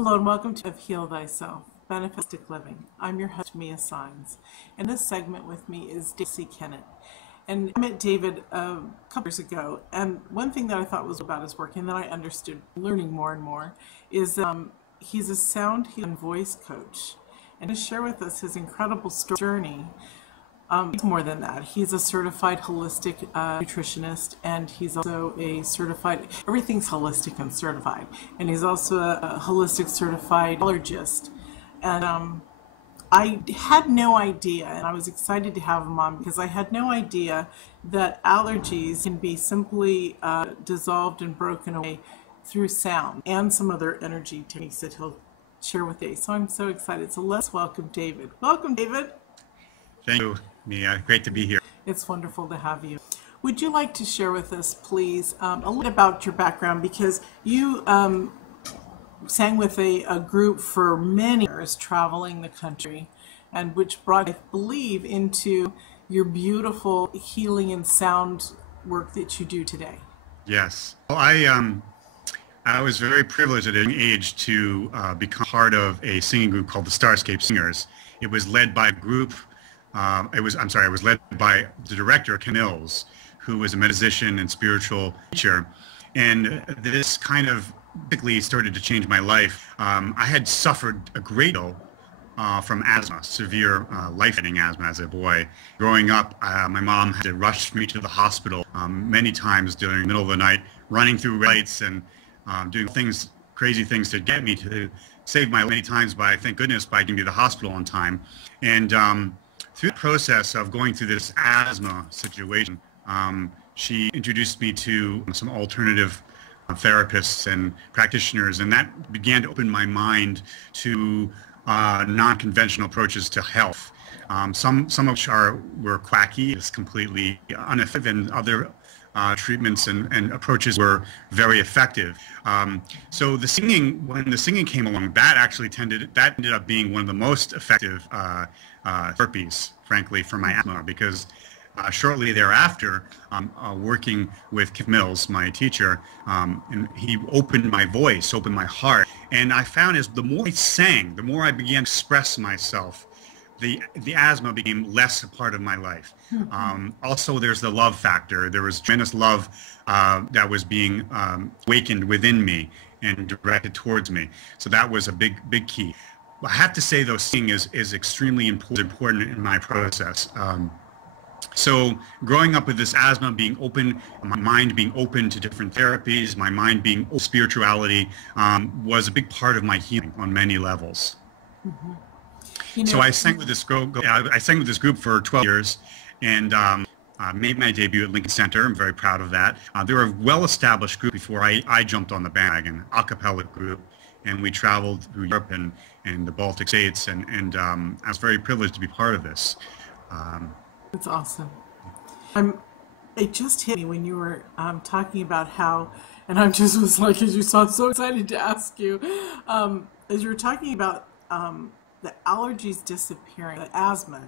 Hello and welcome to Heal Thyself, Beneficistic Living. I'm your host, Mia Saenz. And this segment with me is Kennet. And I met David a couple years ago, and one thing that I thought was about his work, and that I understood learning more and more, is he's a sound and voice coach. And to share with us his incredible journey. He's more than that. He's a certified holistic nutritionist, and he's also a certified, everything's holistic and certified. And he's also a holistic certified allergist. And I had no idea, and I was excited to have him on because I had no idea that allergies can be simply dissolved and broken away through sound and some other energy techniques that he'll share with you. So I'm so excited. So let's welcome David. Welcome, David. Thank you, Mia. Great to be here. It's wonderful to have you. Would you like to share with us, please, a little bit about your background? Because you sang with a group for many years, traveling the country, and which brought, I believe, into your beautiful healing and sound work that you do today. Yes. Well, I was very privileged at an age to become part of a singing group called the Starscape Singers. It was led by a group. I was led by the director, Kennet, who was a metaphysician and spiritual teacher. And this kind of basically started to change my life. I had suffered a great deal from asthma, severe life-threatening asthma as a boy. Growing up, my mom had to rush me to the hospital many times during the middle of the night, running through lights and doing crazy things to get me to save my life many times thank goodness, by getting me to the hospital on time. And through the process of going through this asthma situation, she introduced me to some alternative therapists and practitioners, and that began to open my mind to non-conventional approaches to health. Some of which were quacky, it's completely ineffective, and other treatments and approaches were very effective. So when the singing came along, that ended up being one of the most effective therapies, frankly, for my asthma, because shortly thereafter, working with Keith Mills, my teacher, and he opened my voice, opened my heart, and I found as the more I sang, the more I began to express myself, the asthma became less a part of my life. Also, there's the love factor. There was tremendous love that was being awakened within me and directed towards me. So that was a big key. I have to say, though, singing is extremely important in my process. So growing up with this asthma being open, my mind being open to different therapies, my mind being open to spirituality, was a big part of my healing on many levels. Mm-hmm. So I sang with this group for 12 years, and made my debut at Lincoln Center. I'm very proud of that. They were a well-established group before I jumped on the bandwagon, a cappella group, and we traveled through Europe and the Baltic states, and I was very privileged to be part of this. That's awesome. It just hit me when you were talking about how, and I just was like, as you saw, so excited to ask you, as you were talking about the allergies disappearing, the asthma,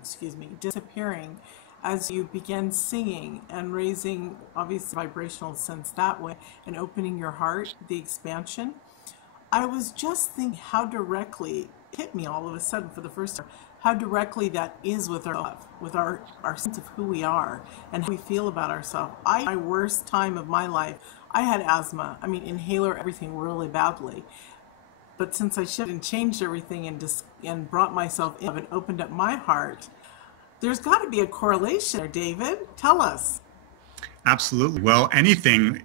disappearing as you began singing and raising, obviously, vibrational sense that way and opening your heart, the expansion. I was just thinking how directly it hit me all of a sudden for the first time, how directly that is with our love, with our sense of who we are and how we feel about ourselves. My worst time of my life, I had asthma. I mean, inhaler, everything really badly. But since I shifted and changed everything and brought myself in and opened up my heart, there's got to be a correlation there, David. Tell us. Absolutely. Well,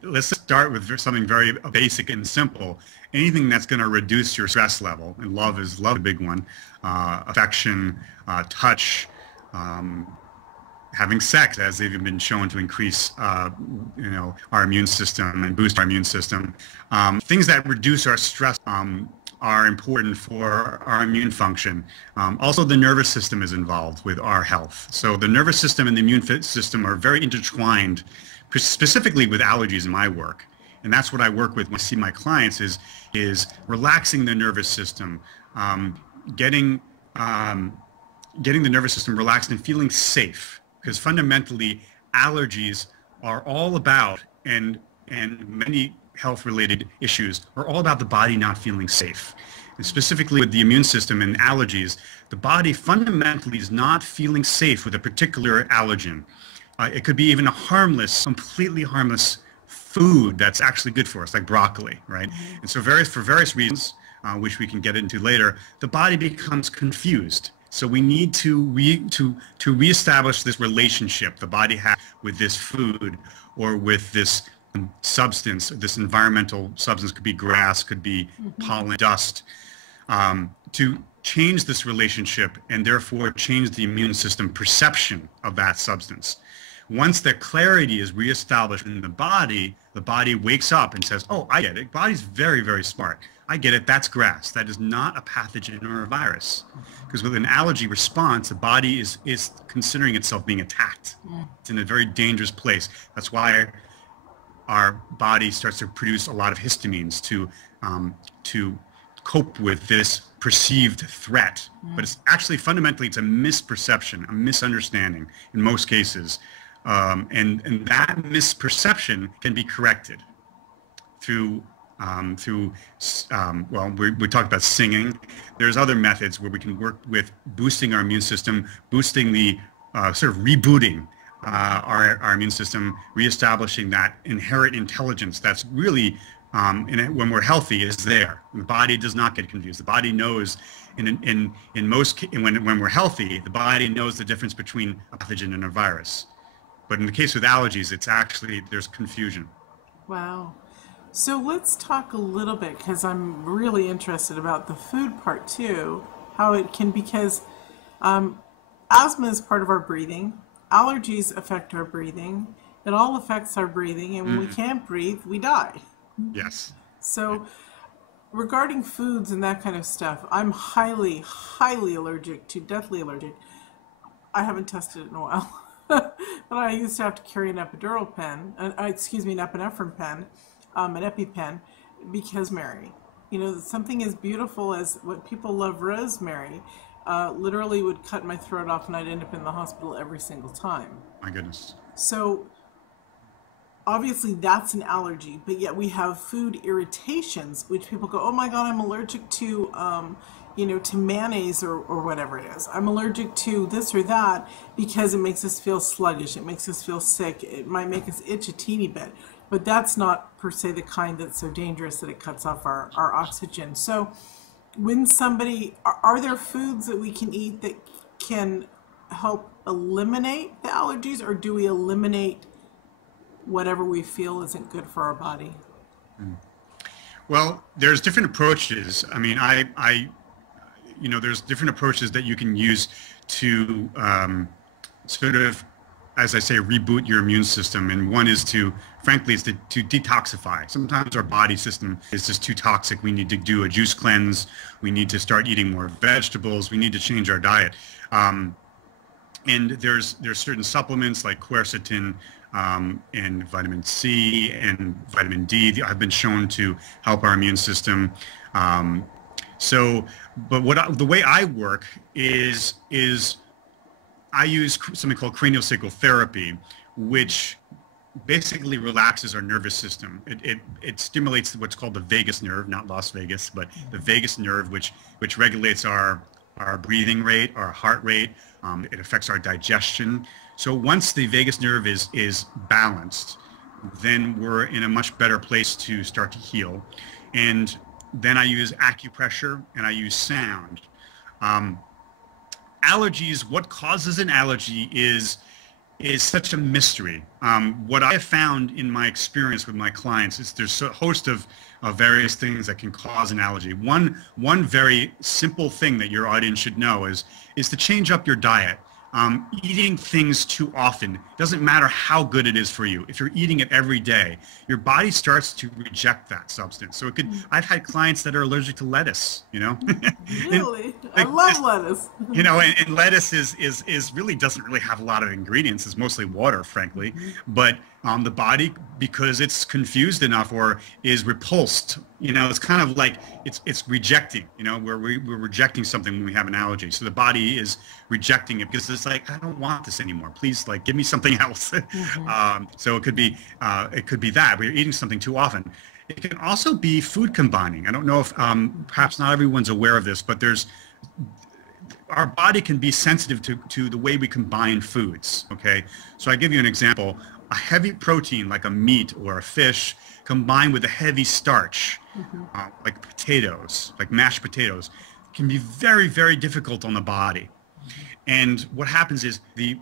let's start with something very basic and simple. Anything that's going to reduce your stress level, and love is a big one, affection, touch, having sex, as they've been shown to increase, our immune system and boost our immune system. Things that reduce our stress are important for our immune function. Also, the nervous system is involved with our health. So the nervous system and the immune system are very intertwined, specifically with allergies in my work. And that's what I work with when I see my clients is relaxing the nervous system, getting the nervous system relaxed and feeling safe. Because fundamentally, allergies are all about, and many health-related issues are all about the body not feeling safe. And specifically with the immune system and allergies, the body fundamentally is not feeling safe with a particular allergen. It could be even a harmless, completely harmless food that's actually good for us, like broccoli, right? And so for various reasons, which we can get into later, the body becomes confused. So we need to reestablish this relationship the body has with this food or with this substance, this environmental substance. Could be grass, could be pollen, dust, to change this relationship and therefore change the immune system perception of that substance. Once that clarity is reestablished in the body wakes up and says, oh, I get it. Body's very, very smart. I get it. That's grass. That is not a pathogen or a virus. Because with an allergy response, the body is considering itself being attacked. It's in a very dangerous place. That's why our body starts to produce a lot of histamines to cope with this perceived threat. But it's actually fundamentally, it's a misperception, a misunderstanding in most cases. And that misperception can be corrected through well, we talked about singing. There's other methods where we can work with boosting our immune system, boosting the sort of rebooting our immune system, reestablishing that inherent intelligence that's really, when we're healthy, is there. The body does not get confused. The body knows, when we're healthy, the body knows the difference between a pathogen and a virus. But in the case with allergies, it's actually, there's confusion. Wow. So let's talk a little bit, because I'm really interested about the food part too, how it can, because asthma is part of our breathing. Allergies affect our breathing. It all affects our breathing, and when we can't breathe, we die. Yes. So regarding foods and that kind of stuff, I'm highly, highly allergic to, deathly allergic. I haven't tested it in a while. But I used to have to carry an epidural pen, an epinephrine pen, an EpiPen, because Mary, something as beautiful as what people love, rosemary, literally would cut my throat off, and I'd end up in the hospital every single time. My goodness. So obviously that's an allergy, but yet we have food irritations, which people go, oh my God, I'm allergic to, to mayonnaise or whatever it is. I'm allergic to this or that because it makes us feel sluggish. It makes us feel sick. It might make us itch a teeny bit, but that's not per se the kind that's so dangerous that it cuts off our oxygen. So when are there foods that we can eat that can help eliminate the allergies, or do we eliminate whatever we feel isn't good for our body? Well, there's different approaches. I mean, there's different approaches that you can use to sort of, as I say, reboot your immune system. And one is to detoxify. Sometimes our body system is just too toxic. We need to do a juice cleanse. We need to start eating more vegetables. We need to change our diet. And there's certain supplements like quercetin and vitamin C and vitamin D that have been shown to help our immune system. But the way I work is I use something called craniosacral therapy, which basically relaxes our nervous system. It stimulates what's called the vagus nerve, not Las Vegas, but the vagus nerve, which regulates our breathing rate, our heart rate. It affects our digestion. So once the vagus nerve is balanced, then we're in a much better place to start to heal. And then I use acupressure and I use sound. Allergies, what causes an allergy is such a mystery. What I have found in my experience with my clients is there's a host of various things that can cause an allergy. One very simple thing that your audience should know is to change up your diet. Eating things too often, doesn't matter how good it is for you. If you're eating it every day, your body starts to reject that substance. So I've had clients that are allergic to lettuce, Really? I love lettuce. And lettuce is really doesn't really have a lot of ingredients. It's mostly water, frankly. But the body, because it's confused enough or is repulsed, it's kind of like it's rejecting, where we're rejecting something when we have an allergy. So the body is rejecting it because it's like, I don't want this anymore. Please, give me something else. So it could be that we're eating something too often. It can also be food combining. I don't know if perhaps not everyone's aware of this, but our body can be sensitive to the way we combine foods. Okay, so I give you an example. A heavy protein like a meat or a fish combined with a heavy starch, like potatoes, like mashed potatoes, can be very, very difficult on the body. And what happens is the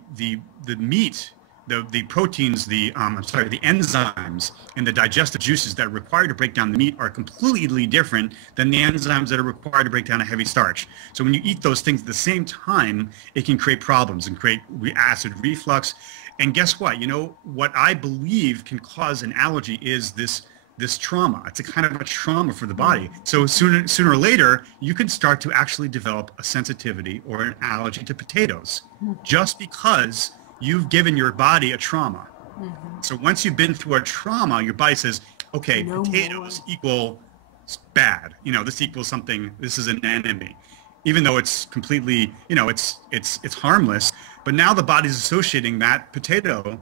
meat, the proteins, the enzymes and the digestive juices that are required to break down the meat are completely different than the enzymes that are required to break down a heavy starch. So when you eat those things at the same time, it can create problems and create acid reflux. And guess what? You know, what I believe can cause an allergy is this trauma. It's a kind of a trauma for the body. So sooner or later, you can start to actually develop a sensitivity or an allergy to potatoes just because you've given your body a trauma. So once you've been through a trauma, your body says, okay, no potatoes equal bad. You know, this equals something, this is an enemy. Even though it's completely, you know, it's harmless, but now the body's associating that potato,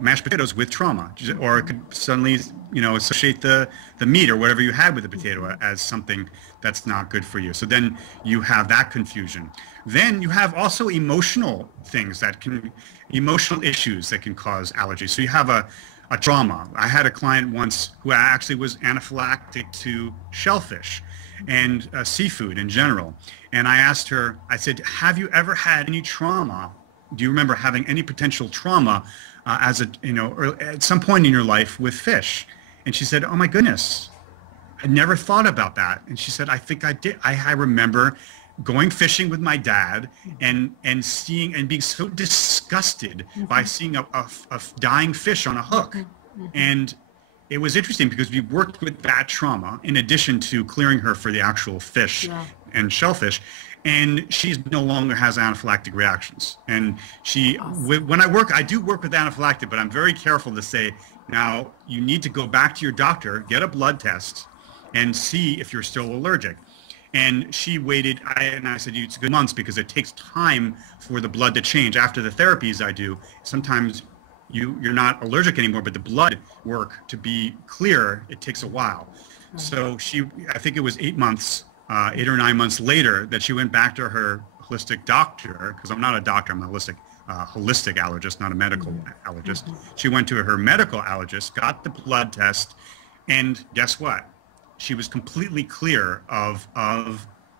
mashed potatoes, with trauma, or it could suddenly, you know, associate the meat or whatever you had with the potato as something that's not good for you. So then you have that confusion. Then you have also emotional things emotional issues that can cause allergies. So you have a trauma. I had a client once who actually was anaphylactic to shellfish and seafood in general. And I asked her, I said, have you ever had any trauma? Do you remember having any potential trauma or at some point in your life with fish? And she said, oh my goodness, I never thought about that. And she said, I think I did. I remember going fishing with my dad and seeing and being so disgusted by seeing a dying fish on a hook. And it was interesting because we worked with that trauma in addition to clearing her for the actual fish and shellfish. And she no longer has anaphylactic reactions. And when I do work with anaphylactic, but I'm very careful to say, now you need to go back to your doctor, get a blood test, and see if you're still allergic. And she waited, and I said, it's good months because it takes time for the blood to change. After the therapies I do, sometimes you're not allergic anymore, but the blood work to be clear, it takes a while. So I think it was 8 months, 8 or 9 months later, that she went back to her holistic doctor, because I'm not a doctor, I'm a holistic allergist, not a medical allergist. She went to her medical allergist, got the blood test, and guess what? She was completely clear of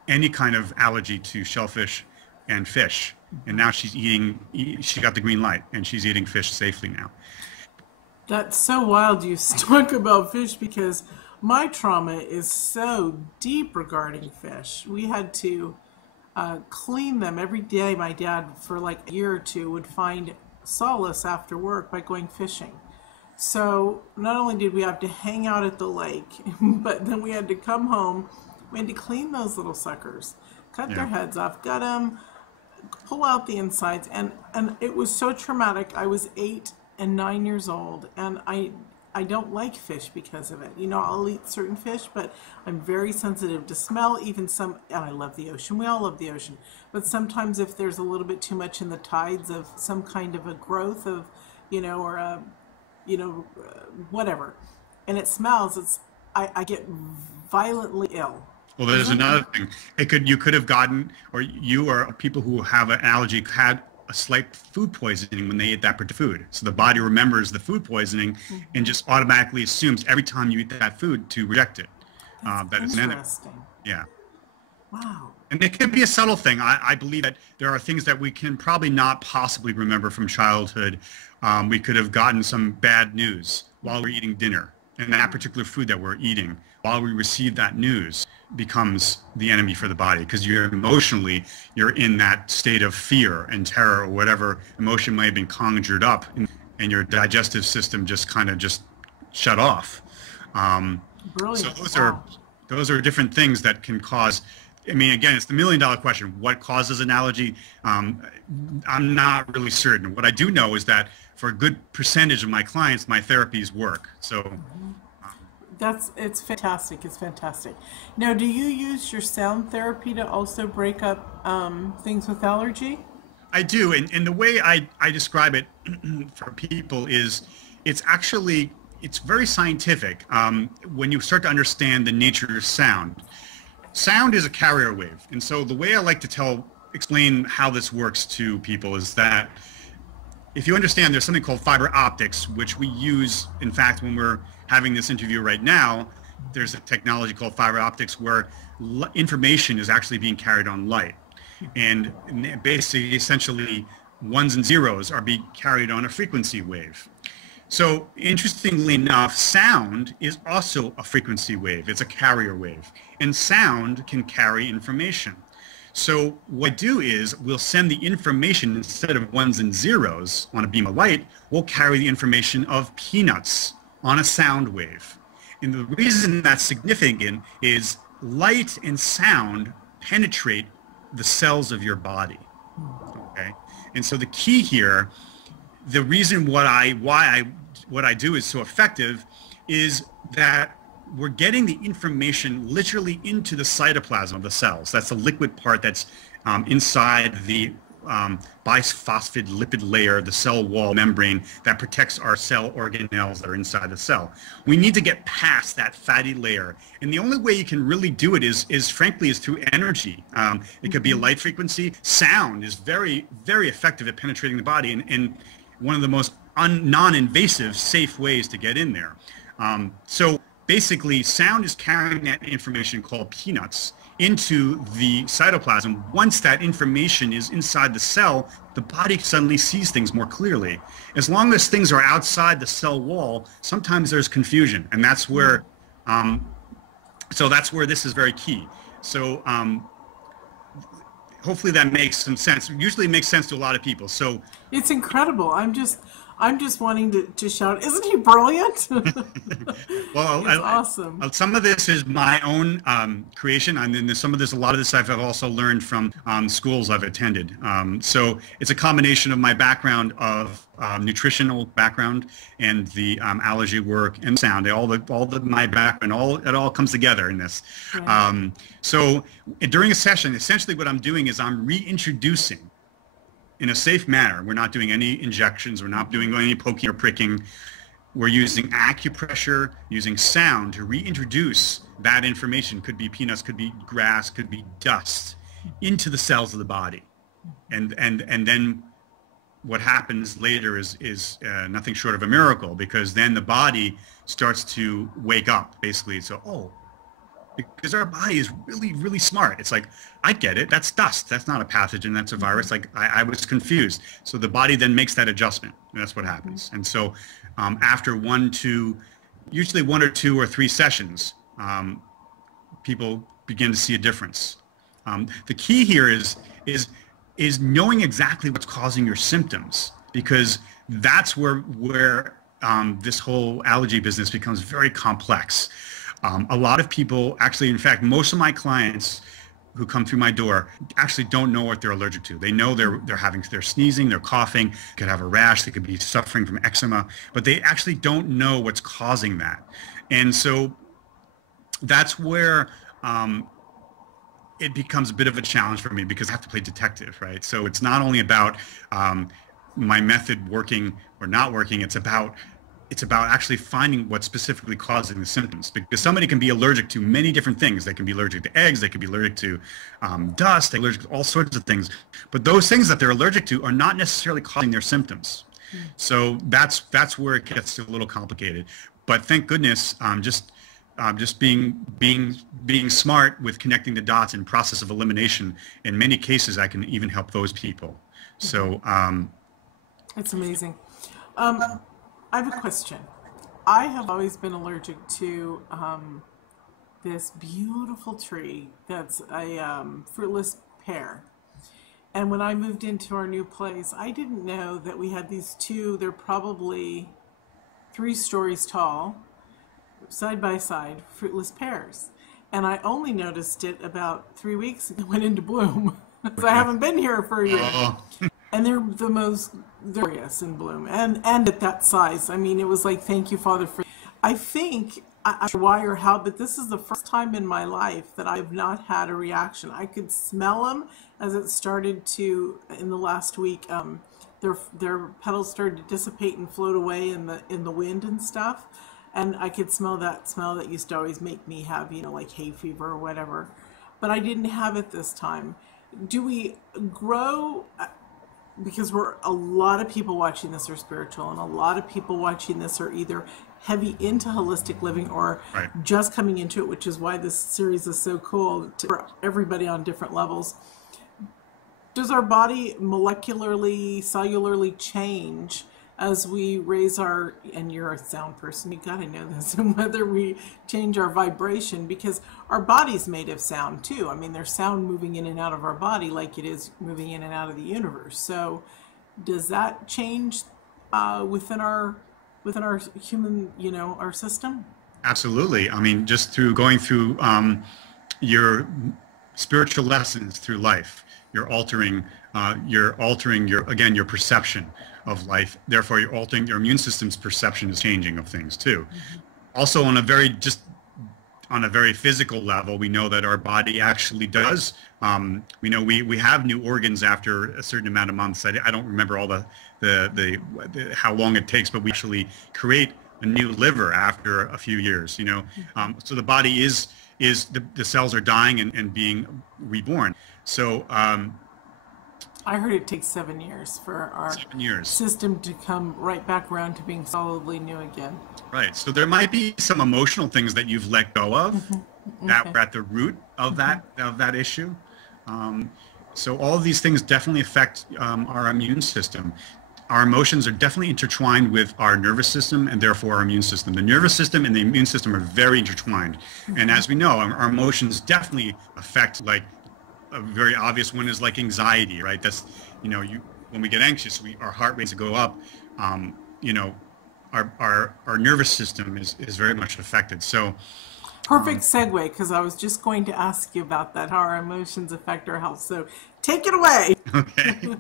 any kind of allergy to shellfish and fish. And now she got the green light, and she's eating fish safely now. That's so wild you talk about fish, because my trauma is so deep regarding fish. We had to clean them every day. My dad, for like a year or two, would find solace after work by going fishing. So not only did we have to hang out at the lake, but then we had to come home. We had to clean those little suckers, cut their heads off, gut them, pull out the insides, and it was so traumatic. I was 8 and 9 years old, and I don't like fish because of it. You know, I'll eat certain fish, but I'm very sensitive to smell, even some, and I love the ocean. We all love the ocean. But sometimes if there's a little bit too much in the tides of some kind of a growth of, or a, whatever, and it smells, I get violently ill. Well, there's another thing. You could have gotten, or you or people who have an allergy had a slight food poisoning when they ate that particular food. So the body remembers the food poisoning and just automatically assumes every time you eat that food to reject it. That is interesting. Yeah. Wow. And it can be a subtle thing. I believe that there are things that we can probably not possibly remember from childhood. We could have gotten some bad news while we're eating dinner, and that particular food that we're eating while we receive that news becomes the enemy for the body, because you're in that state of fear and terror, or whatever emotion may have been conjured up, and your digestive system just shut off. Brilliant. So those are different things that can cause. I mean, again, it's the $1 million question. What causes an allergy? I'm not really certain. What I do know is that for a good percentage of my clients, my therapies work. So. It's fantastic. It's fantastic. Now, do you use your sound therapy to also break up things with allergy? I do, and the way I describe it for people is, it's actually, it's very scientific when you start to understand the nature of sound. Sound is a carrier wave. And so the way I like to explain how this works to people is that if you understand there's something called fiber optics, which we use, in fact, when we're having this interview right now, there's a technology called fiber optics where information is actually being carried on light. And basically, essentially, ones and zeros are being carried on a frequency wave. So interestingly enough, sound is also a frequency wave. It's a carrier wave. And sound can carry information. So what I do is we'll send the information, instead of ones and zeros on a beam of light, we'll carry the information of peanuts on a sound wave. And the reason that's significant is light and sound penetrate the cells of your body. Okay? And so the key here, the reason what I do is so effective is that we're getting the information literally into the cytoplasm of the cells. That's the liquid part that's inside the biphosphate lipid layer, the cell wall membrane that protects our cell organelles that are inside the cell. We need to get past that fatty layer. And the only way you can really do it is frankly, through energy. It could be a light frequency. Sound is very, very effective at penetrating the body and one of the most non-invasive, safe ways to get in there. So basically, sound is carrying that information called peanuts into the cytoplasm. Once that information is inside the cell, the body suddenly sees things more clearly. As long as things are outside the cell wall, sometimes there's confusion, and that's where, so that's where this is very key. So hopefully that makes some sense. Usually it makes sense to a lot of people. So it's incredible. I'm just wanting to shout, isn't he brilliant? Well, it's awesome. Some of this is my own creation, and then a lot of this I've also learned from schools I've attended. So it's a combination of my background of nutritional background and the allergy work and sound. My background, it all comes together in this. Right. So during a session, essentially what I'm doing is I'm reintroducing, in a safe manner. We're not doing any injections. We're not doing any poking or pricking. We're using acupressure, using sound to reintroduce that information. Could be peanuts, could be grass, could be dust, into the cells of the body. And then what happens later is nothing short of a miracle, because then the body starts to wake up, basically. So, because our body is really, really smart. It's like, I get it. That's dust. That's not a pathogen. That's a virus. Like, I was confused. So the body then makes that adjustment. And that's what happens. And so after usually 1 or 2 or 3 sessions, people begin to see a difference. The key here is knowing exactly what's causing your symptoms, because that's where this whole allergy business becomes very complex. A lot of people, actually, in fact, most of my clients who come through my door actually don't know what they're allergic to. They know they're sneezing, they're coughing, could have a rash, they could be suffering from eczema, but they actually don't know what's causing that. And so that's where it becomes a bit of a challenge for me, because I have to play detective, right? So it's not only about my method working or not working, it's about actually finding what's specifically causing the symptoms, because somebody can be allergic to many different things. They can be allergic to eggs, they can be allergic to dust, they're allergic to all sorts of things. But those things that they're allergic to are not necessarily causing their symptoms. So that's where it gets a little complicated. But thank goodness, just being smart with connecting the dots and process of elimination, in many cases I can even help those people. So that's amazing. I have a question. I have always been allergic to this beautiful tree that's a fruitless pear. And when I moved into our new place, I didn't know that we had these they're probably 3 stories tall, side by side, fruitless pears. And I only noticed it about 3 weeks ago, went into bloom, because I haven't been here for a year. And they're the most glorious in bloom, and at that size. I mean, it was like, thank you, Father, for. I think, I'm not sure why or how, but this is the first time in my life that I have not had a reaction. I could smell them as it started to, in the last week, their petals started to dissipate and float away in the wind and stuff. and I could smell that smell that used to always make me have, like hay fever or whatever. But I didn't have it this time. Do we grow? Because we're a lot of people watching this are spiritual, and a lot of people watching this are either heavy into holistic living or Right. just coming into it, which is why this series is so cool for everybody on different levels. Does our body molecularly, cellularly change as we raise our, and you're a sound person, you gotta know this, and whether we change our vibration, because our body's made of sound too. I mean, there's sound moving in and out of our body like it is moving in and out of the universe. So does that change within our human, our system? Absolutely. I mean, just through going through your spiritual lessons through life, you're altering your perception of life. Therefore, you're altering your immune system's perception is changing of things too. Mm-hmm. Also, on a very physical level, we know that our body actually does. We know we have new organs after a certain amount of months. I don't remember all the how long it takes, but we actually create a new liver after a few years. So the body is the cells are dying and being reborn. So I heard it takes 7 years for our system to come right back around to being solidly new again. Right. So there might be some emotional things that you've let go of that were at the root of that issue. So all of these things definitely affect our immune system. Our emotions are definitely intertwined with our nervous system and therefore our immune system. The nervous system and the immune system are very intertwined. And as we know, our emotions definitely affect, like, a very obvious one is like anxiety, right? That's, when we get anxious, our heart rates go up. Our nervous system is very much affected. So perfect segue, because I was just going to ask you about that, how our emotions affect our health. So take it away. Okay.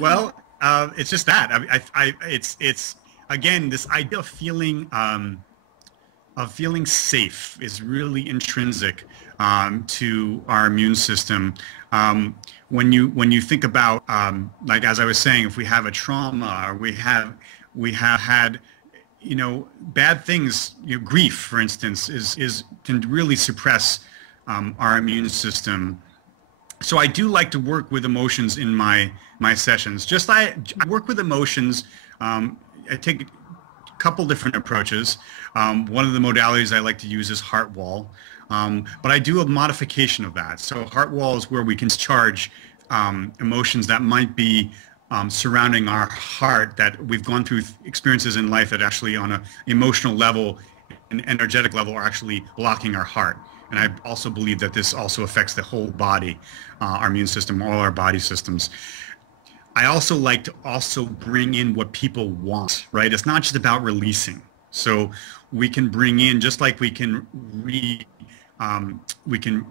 Well, it's just that. It's again, this idea of feeling safe is really intrinsic to our immune system. When you think about, like, as I was saying, if we have a trauma, or we have had, bad things, grief, for instance, can really suppress our immune system. So I do like to work with emotions in my sessions. I work with emotions. I take a couple different approaches. One of the modalities I like to use is heart wall. But I do a modification of that. So heart wall is where we can discharge emotions that might be surrounding our heart, that we've gone through experiences in life that actually on an emotional level and energetic level are actually blocking our heart. And I also believe that this also affects the whole body, our immune system, all our body systems. I also like to also bring in what people want, right? It's not just about releasing. So we can bring in, just like we can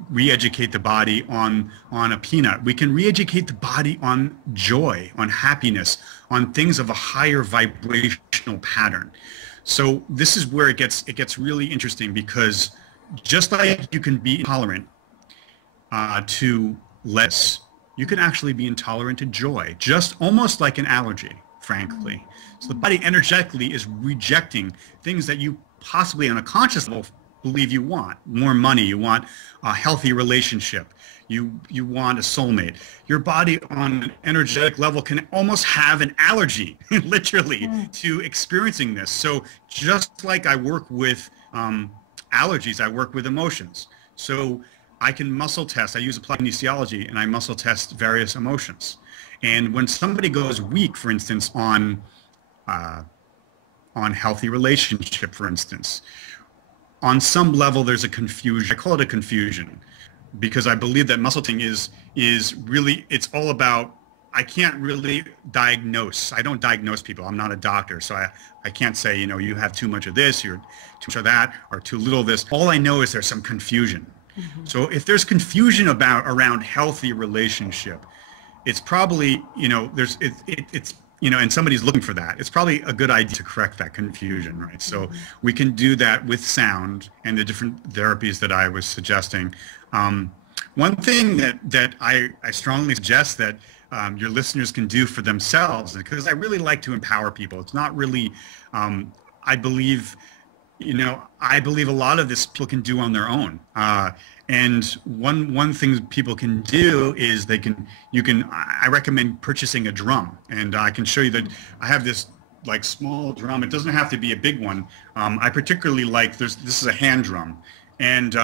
re-educate the body on a peanut. We can re-educate the body on joy, on happiness, on things of a higher vibrational pattern. So this is where it gets really interesting, because just like you can be intolerant to less, you can actually be intolerant to joy, just almost like an allergy, frankly. So the body energetically is rejecting things that you possibly on a conscious level believe you want. More money, you want a healthy relationship, you want a soulmate. Your body on an energetic level can almost have an allergy, literally, to experiencing this. So just like I work with allergies, I work with emotions. So I can muscle test. I use applied kinesiology, and I muscle test various emotions. And when somebody goes weak, for instance, on healthy relationship, for instance, on some level there's a confusion. I call it a confusion, because I believe that muscle testing is really, it's all about, I can't really diagnose. I don't diagnose people. I'm not a doctor, so I can't say, you have too much of this, you're too much of that, or too little of this. All I know is there's some confusion. Mm-hmm. So if there's confusion around healthy relationship, it's probably, it's and somebody's looking for that. It's probably a good idea to correct that confusion, right? So we can do that with sound and the different therapies that I was suggesting. One thing that I strongly suggest that your listeners can do for themselves, because I really like to empower people. It's not really, I believe I believe a lot of this people can do on their own. And one thing people can do is I recommend purchasing a drum, and I can show you that I have this like small drum. It doesn't have to be a big one. I particularly like this is a hand drum, and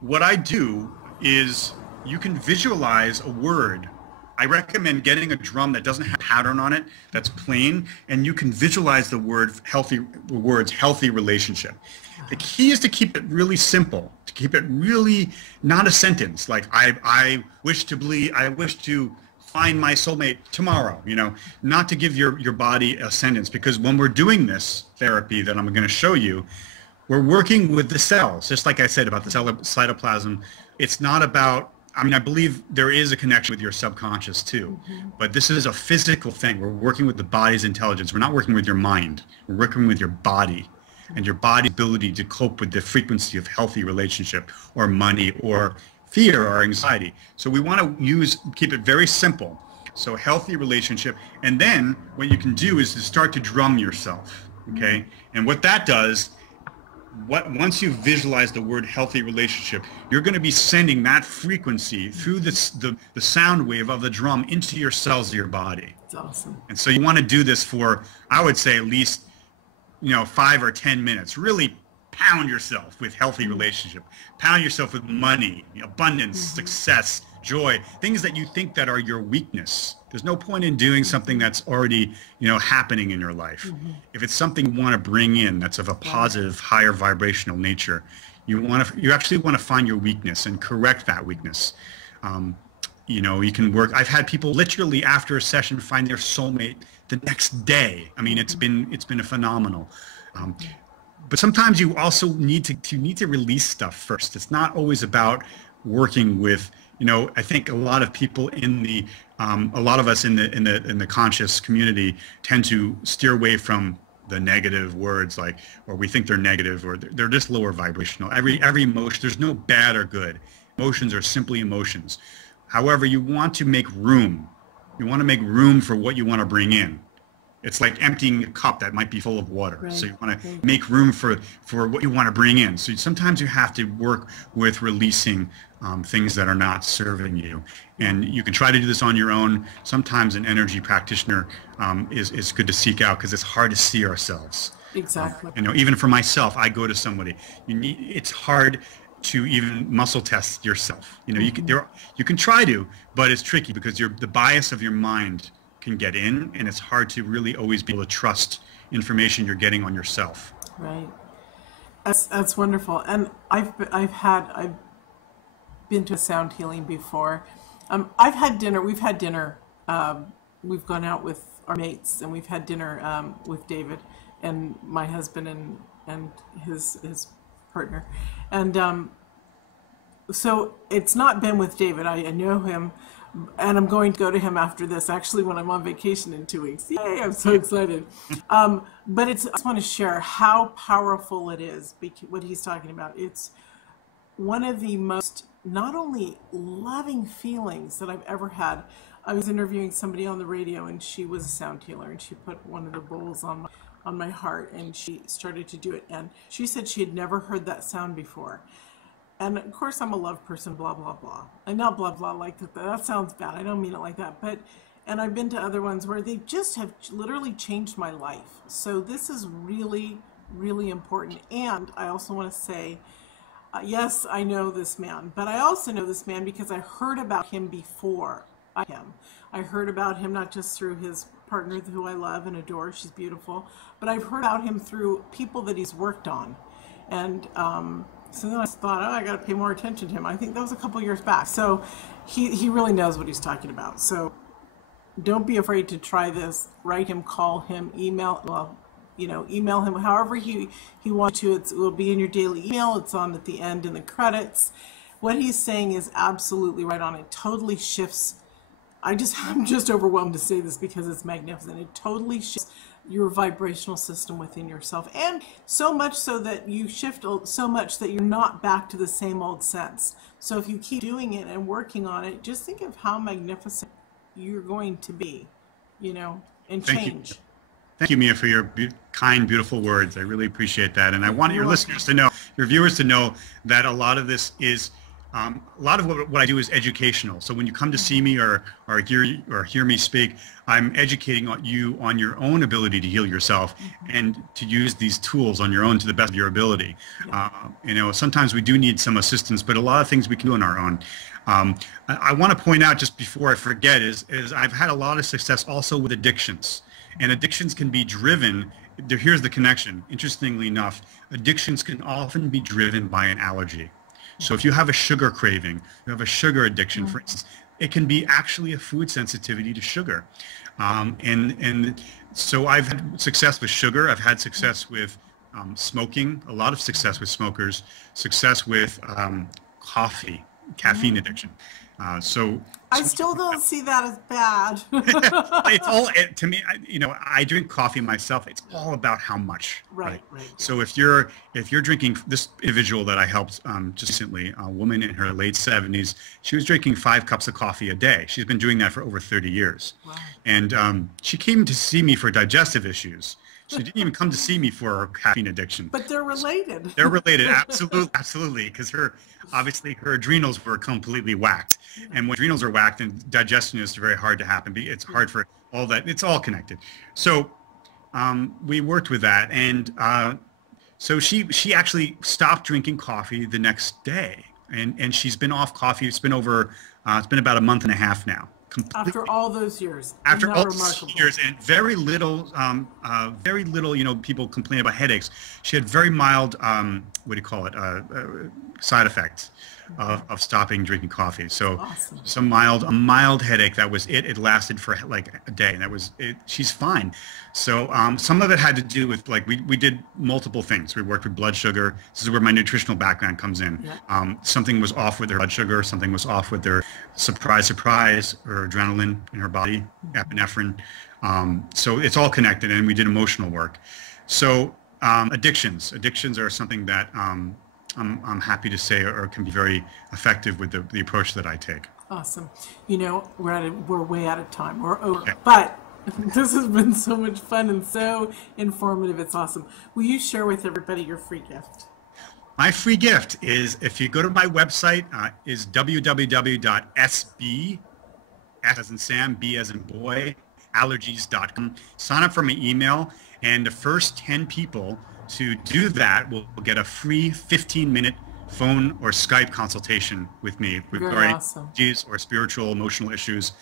what I do is you can visualize a word. I recommend getting a drum that doesn't have a pattern on it, that's plain, and you can visualize the words healthy relationship. The key is to keep it really simple, to keep it really not a sentence like I wish to find my soulmate tomorrow, not to give your body a sentence, because when we're doing this therapy that I'm going to show you, we're working with the cells, just like I said about the cytoplasm. It's not about, I believe there is a connection with your subconscious too, but this is a physical thing. We're working with the body's intelligence. We're not working with your mind. We're working with your body and your body's ability to cope with the frequency of healthy relationship or money or fear or anxiety. So we want to keep it very simple. So healthy relationship. And then what you can do is to start to drum yourself. Okay. And what that does, once you visualize the word healthy relationship, you're going to be sending that frequency through the sound wave of the drum into your cells of your body. That's awesome. And so you want to do this for, I would say, at least 5 or 10 minutes. Really pound yourself with healthy relationship. Pound yourself with money, abundance, success, joy, things that you think that are your weakness. There's no point in doing something that's already, happening in your life. If it's something you want to bring in that's of a positive, higher vibrational nature, you actually want to find your weakness and correct that weakness. You can work. I've had people literally after a session find their soulmate the next day. It's been a phenomenal. But sometimes you also need to release stuff first. It's not always about working with. I think a lot of people a lot of us in the conscious community tend to steer away from the negative words, or we think they're negative, or they're just lower vibrational. Every emotion, there's no bad or good. Emotions are simply emotions. However, you want to make room. You want to make room for what you want to bring in. It's like emptying a cup that might be full of water. Right. So you want to make room for what you want to bring in. So sometimes you have to work with releasing things that are not serving you. And you can try to do this on your own. Sometimes an energy practitioner is good to seek out, because it's hard to see ourselves. Exactly. Even for myself, I go to somebody. It's hard to even muscle test yourself. You can try to, but it's tricky because the bias of your mind can get in, and it's hard to really always be able to trust information you're getting on yourself. Right. That's wonderful. And I've been to a sound healing before. We've had dinner. We've gone out with our mates, and we've had dinner with David and my husband and his partner. And so it's not been with David. I know him, and I'm going to go to him after this, actually, when I'm on vacation in 2 weeks. Yay, I'm so excited. But I just want to share how powerful it is, what he's talking about. It's one of the most, not only loving feelings that I've ever had. I was interviewing somebody on the radio, and she was a sound healer, and she put one of the bowls on my heart, and she started to do it. And she said she had never heard that sound before. And of course, I'm a love person, blah, blah, blah. And not blah, blah, like that. That sounds bad. I don't mean it like that. And I've been to other ones where they just have literally changed my life. So this is really, really important. And I also want to say, yes, I know this man. But I also know this man because I heard about him before I heard about him not just through his partner, who I love and adore. She's beautiful. But I've heard about him through people that he's worked on. And so then I thought, I got to pay more attention to him. I think that was a couple years back. So he really knows what he's talking about. So don't be afraid to try this. Write him, call him, email him however he wants to. It will be in your daily email. It's on at the end in the credits. What he's saying is absolutely right on. It totally shifts. I'm just overwhelmed to say this because it's magnificent. It totally shifts your vibrational system within yourself, and so much so that you shift so much that you're not back to the same old sense. So if you keep doing it and working on it, just think of how magnificent you're going to be, and change. Thank you, Mia, for your kind, beautiful words. I really appreciate that. And I want You're your welcome. listeners to know, your viewers to know that a lot of this is, a lot of what I do is educational. So when you come to see me or hear me speak, I'm educating you on your own ability to heal yourself and to use these tools on your own to the best of your ability. Sometimes we do need some assistance, but a lot of things we can do on our own. I want to point out, just before I forget, is I've had a lot of success also with addictions. And addictions can be driven, here's the connection. Interestingly enough, addictions can often be driven by an allergy. So if you have a sugar craving, you have a sugar addiction, for instance, it can be actually a food sensitivity to sugar. And so I've had success with sugar. I've had success with smoking, a lot of success with smokers, success with coffee, caffeine addiction. I still don't see that as bad. It's all, to me, I drink coffee myself. It's all about how much. Right. So if you're drinking, this individual that I helped just recently, a woman in her late 70s, she was drinking 5 cups of coffee a day. She's been doing that for over 30 years. Wow. And she came to see me for digestive issues. She didn't even come to see me for her caffeine addiction. But they're related. They're related, absolutely, because obviously her adrenals were completely whacked. And when adrenals are whacked, and digestion is very hard to happen. It's hard for all that. It's all connected. So we worked with that, and so she actually stopped drinking coffee the next day, and she's been off coffee. It's been about a month and a half now. Completely. After all those years. After all those years, and very little, people complain about headaches. She had very mild, side effects of stopping drinking coffee. So awesome. A mild headache. That was it. It lasted for like a day, and that was it. She's fine. So some of it had to do with, like, we did multiple things. We worked with blood sugar. This is where my nutritional background comes in. Yeah. Something was off with her blood sugar. Something was off with her surprise, her adrenaline in her body, epinephrine. So it's all connected, and we did emotional work. So addictions are something that I'm happy to say or can be very effective with the approach that I take. Awesome. We're way out of time. We're over. Okay. But this has been so much fun and so informative. It's awesome. Will you share with everybody your free gift? My free gift is, if you go to my website, is www.sb, S as in Sam, B as in boy, allergies.com. Sign up for my email, and the first 10 people to do that will get a free 15-minute phone or Skype consultation with me regarding allergies or spiritual, emotional issues.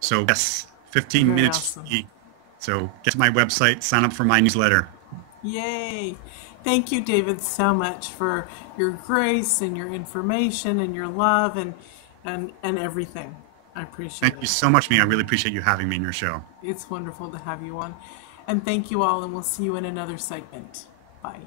So yes, 15 Very minutes awesome. Free. So get to my website, sign up for my newsletter. Yay. Thank you, David, so much for your grace and your information and your love and everything. I appreciate it. Thank you so much, Mia. I really appreciate you having me in your show. It's wonderful to have you on. And thank you all, and we'll see you in another segment. Bye.